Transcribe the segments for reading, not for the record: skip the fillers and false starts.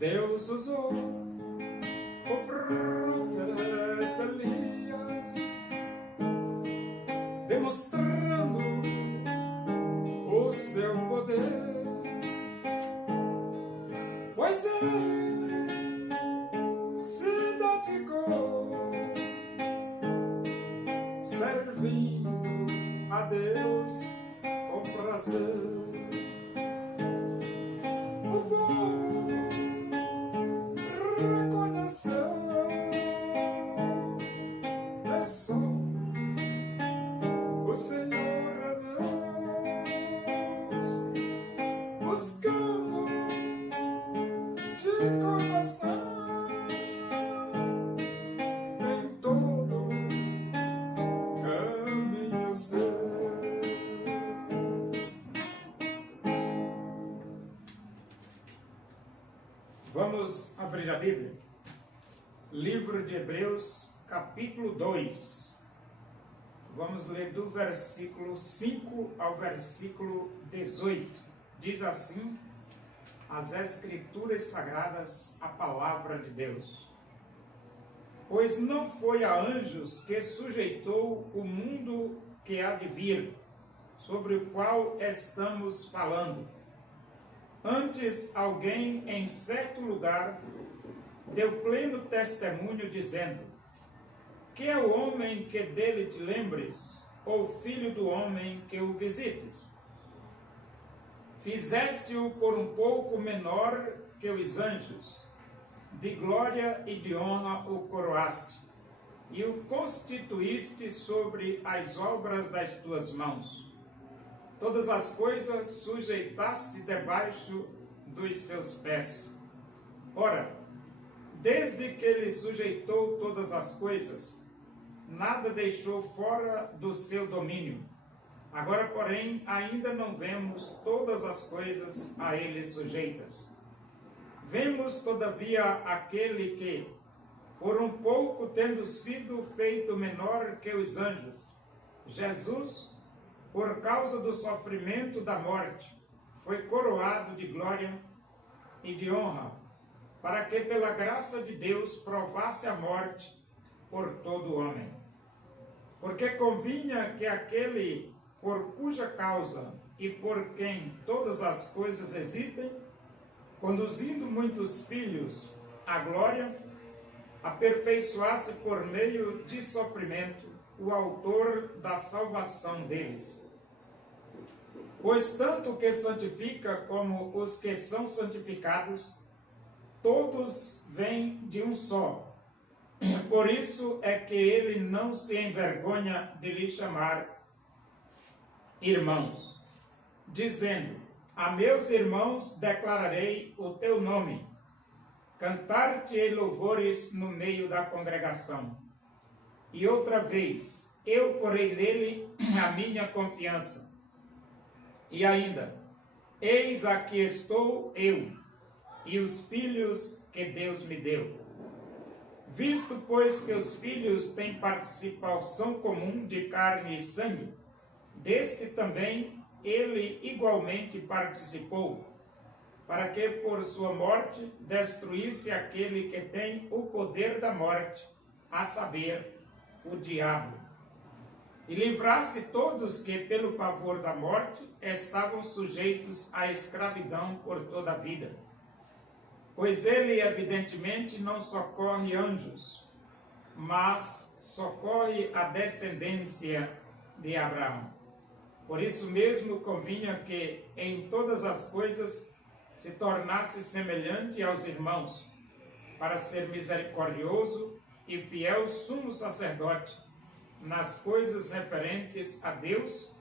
Deus usou o profeta Elias, demonstrando o seu poder, pois ele se dedicou servindo a Deus com prazer. O povo reconheceu que só o Senhor é Deus, buscando de coração em todo caminho seu. Vamos abrir a Bíblia. Livro de Hebreus, capítulo 2. Vamos ler do versículo 5 ao versículo 18. Diz assim as Escrituras Sagradas, a palavra de Deus. Pois não foi a anjos que sujeitou o mundo que há de vir, sobre o qual estamos falando. Antes, alguém em certo lugar deu pleno testemunho, dizendo: que é o homem que dele te lembres, ou filho do homem que o visites? Fizeste-o por um pouco menor que os anjos, de glória e de honra o coroaste, e o constituíste sobre as obras das tuas mãos. Todas as coisas sujeitaste debaixo dos seus pés. Ora, desde que ele sujeitou todas as coisas, nada deixou fora do seu domínio. Agora, porém, ainda não vemos todas as coisas a ele sujeitas. Vemos, todavia, aquele que, por um pouco tendo sido feito menor que os anjos, Jesus, por causa do sofrimento da morte, foi coroado de glória e de honra, para que pela graça de Deus provasse a morte por todo homem. Porque convinha que aquele por cuja causa e por quem todas as coisas existem, conduzindo muitos filhos à glória, aperfeiçoasse por meio de sofrimento o autor da salvação deles. Pois tanto o que santifica como os que são santificados, todos vêm de um só. Por isso é que ele não se envergonha de lhe chamar irmãos, dizendo: a meus irmãos declararei o teu nome, cantar-te-ei louvores no meio da congregação. E outra vez, eu porei nele a minha confiança. E ainda, eis aqui estou eu, e os filhos que Deus me deu. Visto, pois, que os filhos têm participação comum de carne e sangue, deste também ele igualmente participou, para que por sua morte destruísse aquele que tem o poder da morte, a saber, o diabo, e livrasse todos que, pelo pavor da morte, estavam sujeitos à escravidão por toda a vida. Pois ele, evidentemente, não socorre anjos, mas socorre a descendência de Abraão. Por isso mesmo convinha que, em todas as coisas, se tornasse semelhante aos irmãos, para ser misericordioso e fiel sumo sacerdote nas coisas referentes a Deus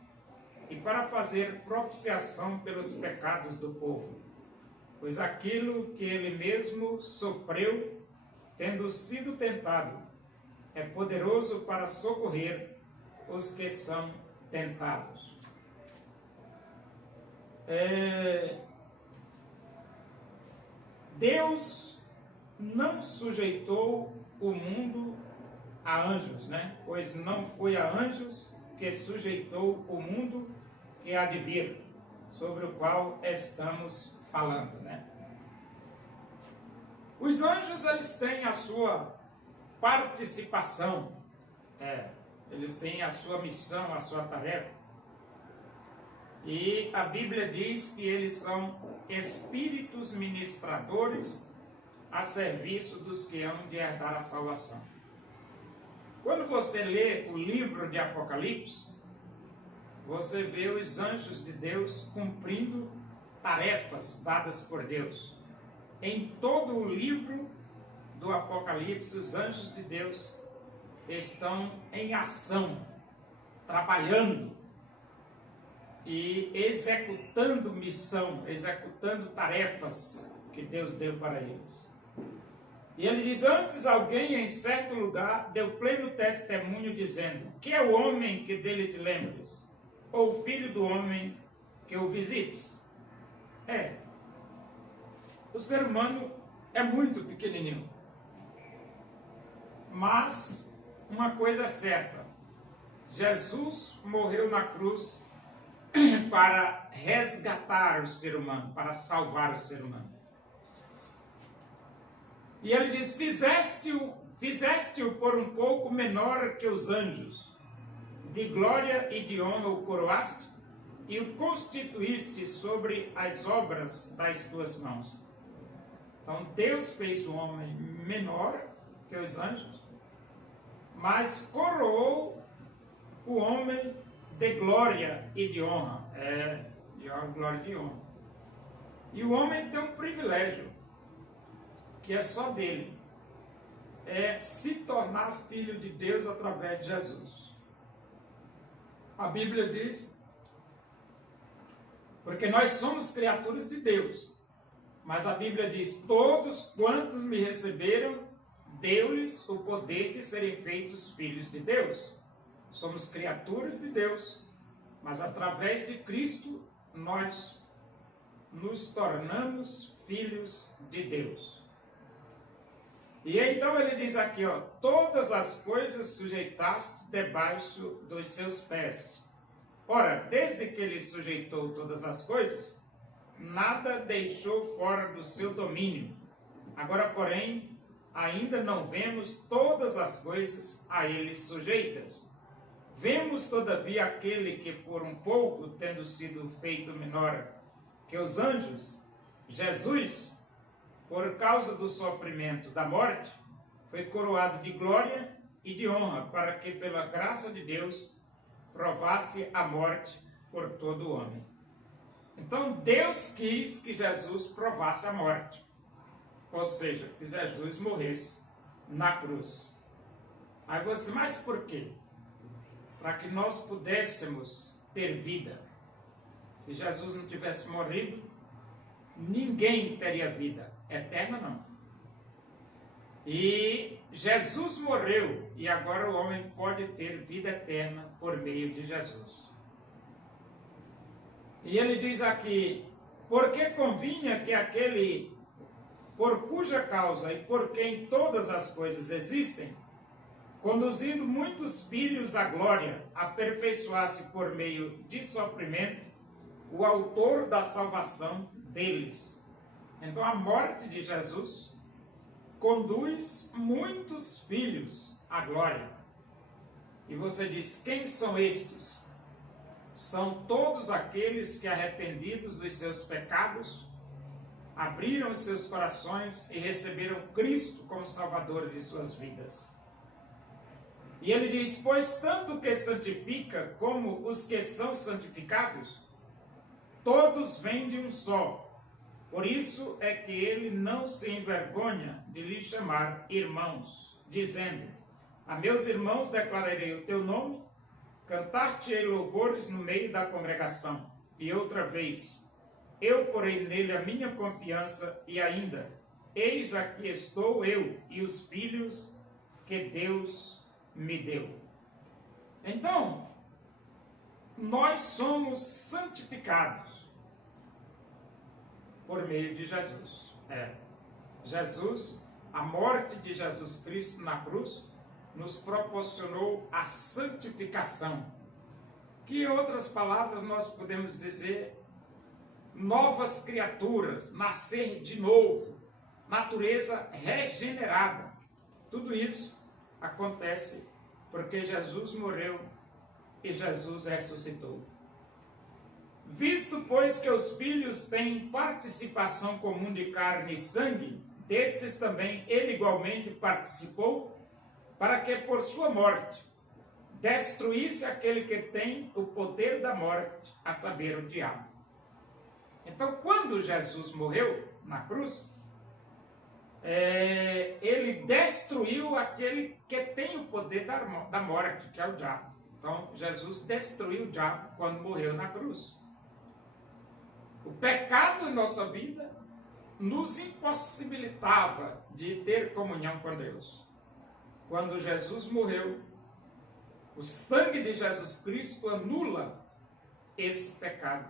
e para fazer propiciação pelos pecados do povo. Pois aquilo que ele mesmo sofreu, tendo sido tentado, é poderoso para socorrer os que são tentados. Deus não sujeitou o mundo a anjos, né? Pois não foi a anjos que sujeitou o mundo que há de vir, sobre o qual estamos falando, né? Os anjos, eles têm a sua participação, eles têm a sua missão, a sua tarefa. E a Bíblia diz que eles são espíritos ministradores a serviço dos que hão de herdar a salvação. Quando você lê o livro de Apocalipse, você vê os anjos de Deus cumprindo tarefas dadas por Deus. Em todo o livro do Apocalipse, os anjos de Deus estão em ação, trabalhando e executando missão, executando tarefas que Deus deu para eles. E ele diz: antes alguém em certo lugar deu pleno testemunho dizendo: que é o homem que dele te lembres? Ou o filho do homem que o visites? O ser humano é muito pequenininho. Mas uma coisa é certa: Jesus morreu na cruz para resgatar o ser humano, para salvar o ser humano. E ele diz: fizeste-o por um pouco menor que os anjos, de glória e de honra o coroaste, e o constituíste sobre as obras das tuas mãos. Então Deus fez o homem menor que os anjos, mas coroou o homem de glória e de honra. De glória e de honra. E o homem tem um privilégio, que é só dele, se tornar filho de Deus através de Jesus. A Bíblia diz, porque nós somos criaturas de Deus, mas a Bíblia diz: todos quantos me receberam, deu-lhes o poder de serem feitos filhos de Deus. Somos criaturas de Deus, mas através de Cristo nós nos tornamos filhos de Deus. E então ele diz aqui, todas as coisas sujeitaste debaixo dos seus pés. Ora, desde que ele sujeitou todas as coisas, nada deixou fora do seu domínio. Agora, porém, ainda não vemos todas as coisas a ele sujeitas. Vemos, todavia, aquele que por um pouco, tendo sido feito menor que os anjos, Jesus, por causa do sofrimento da morte, foi coroado de glória e de honra, para que pela graça de Deus provasse a morte por todo homem. Então Deus quis que Jesus provasse a morte, ou seja, que Jesus morresse na cruz. Aí você, mas por quê? Para que nós pudéssemos ter vida. Se Jesus não tivesse morrido, ninguém teria vida eterna, não. E Jesus morreu, e agora o homem pode ter vida eterna por meio de Jesus. E ele diz aqui: porque convinha que aquele por cuja causa e por quem todas as coisas existem, conduzindo muitos filhos à glória, aperfeiçoasse por meio de sofrimento o autor da salvação deles. Então a morte de Jesus conduz muitos filhos à glória. E você diz: quem são estes? São todos aqueles que, arrependidos dos seus pecados, abriram os seus corações e receberam Cristo como Salvador de suas vidas. E ele diz: pois tanto que santifica como os que são santificados, todos vêm de um só. Por isso é que ele não se envergonha de lhes chamar irmãos, dizendo: a meus irmãos declararei o teu nome, cantar-te-ei louvores no meio da congregação. E outra vez: eu porei nele a minha confiança, e ainda: eis aqui estou eu e os filhos que Deus me deu. Então, nós somos santificados por meio de Jesus. Jesus, a morte de Jesus Cristo na cruz, nos proporcionou a santificação, que em outras palavras nós podemos dizer novas criaturas, nascer de novo. natureza regenerada. Tudo isso acontece porque Jesus morreu e Jesus ressuscitou. Visto, pois, que os filhos têm participação comum de carne e sangue, destes também ele igualmente participou, para que por sua morte destruísse aquele que tem o poder da morte, a saber, o diabo. Então, quando Jesus morreu na cruz, ele destruiu aquele que tem o poder da morte, que é o diabo. Então, Jesus destruiu o diabo quando morreu na cruz. O pecado em nossa vida nos impossibilitava de ter comunhão com Deus. Quando Jesus morreu, o sangue de Jesus Cristo anula esse pecado.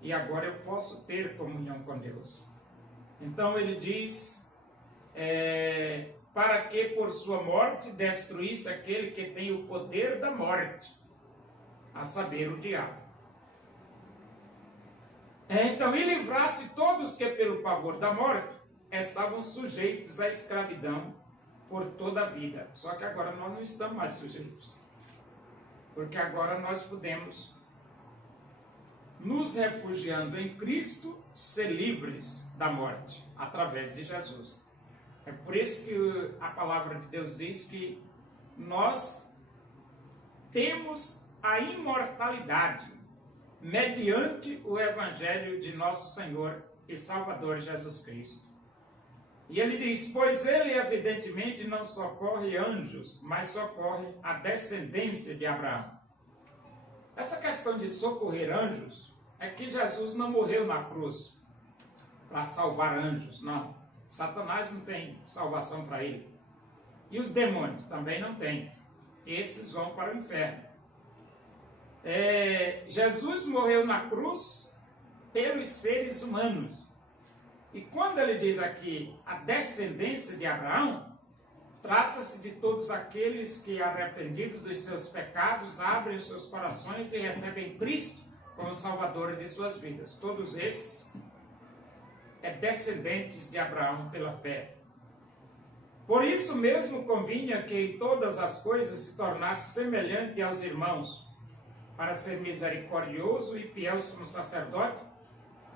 E agora eu posso ter comunhão com Deus. Então ele diz, para que por sua morte destruísse aquele que tem o poder da morte, a saber, o diabo. Então, e livrasse todos que pelo pavor da morte estavam sujeitos à escravidão por toda a vida. Só que agora nós não estamos mais sujeitos. Porque agora nós podemos, nos refugiando em Cristo, ser livres da morte, através de Jesus. É por isso que a palavra de Deus diz que nós temos a imortalidade mediante o Evangelho de nosso Senhor e Salvador Jesus Cristo. E ele diz, pois ele evidentemente não socorre anjos, mas socorre a descendência de Abraão. Essa questão de socorrer anjos é que Jesus não morreu na cruz para salvar anjos, não. Satanás não tem salvação para ele. E os demônios também não têm. Esses vão para o inferno. Jesus morreu na cruz pelos seres humanos. E quando ele diz aqui a descendência de Abraão, trata-se de todos aqueles que, arrependidos dos seus pecados, abrem os seus corações e recebem Cristo como Salvador de suas vidas. Todos estes descendentes de Abraão pela fé. Por isso mesmo convinha que em todas as coisas se tornasse semelhante aos irmãos, para ser misericordioso e fiel sumo sacerdote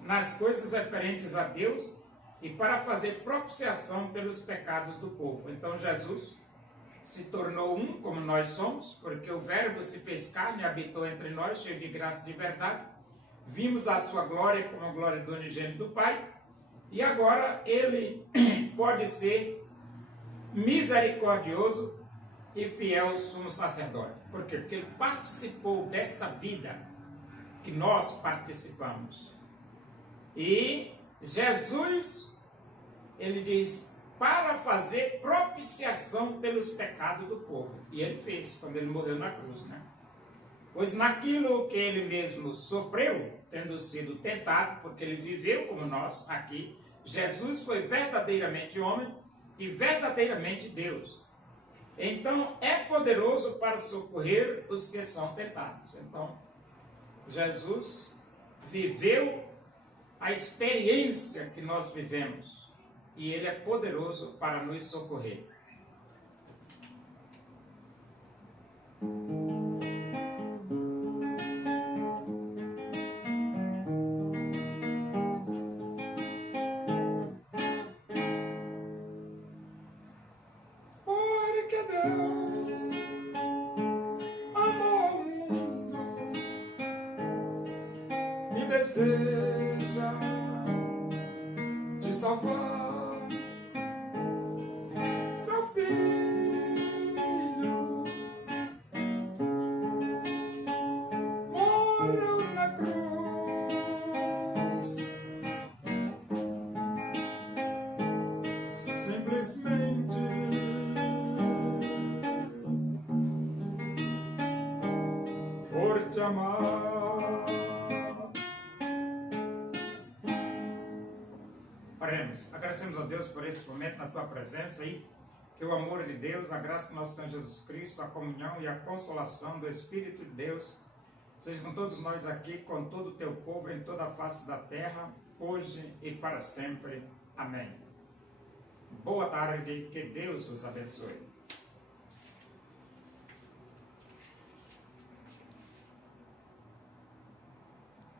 nas coisas referentes a Deus e para fazer propiciação pelos pecados do povo. Então Jesus se tornou um como nós somos, porque o Verbo se fez carne e habitou entre nós, cheio de graça e de verdade. Vimos a sua glória como a glória do unigênito do Pai, e agora ele pode ser misericordioso e fiel sumo sacerdote. Por quê? Porque ele participou desta vida que nós participamos. E Jesus, ele diz, para fazer propiciação pelos pecados do povo. E ele fez, quando ele morreu na cruz, né? Pois naquilo que ele mesmo sofreu, tendo sido tentado, porque ele viveu como nós aqui, Jesus foi verdadeiramente homem e verdadeiramente Deus. Então, é poderoso para socorrer os que são tentados. Então, Jesus viveu a experiência que nós vivemos e ele é poderoso para nos socorrer. Porque Deus amou o mundo e deseja te salvar, seu filho morreu na cruz, simplesmente por te amar. Oremos. Agradecemos a Deus por esse momento na tua presença e que o amor de Deus, a graça do nosso Senhor Jesus Cristo, a comunhão e a consolação do Espírito de Deus seja com todos nós aqui, com todo o teu povo em toda a face da terra, hoje e para sempre. Amém. Boa tarde, que Deus os abençoe.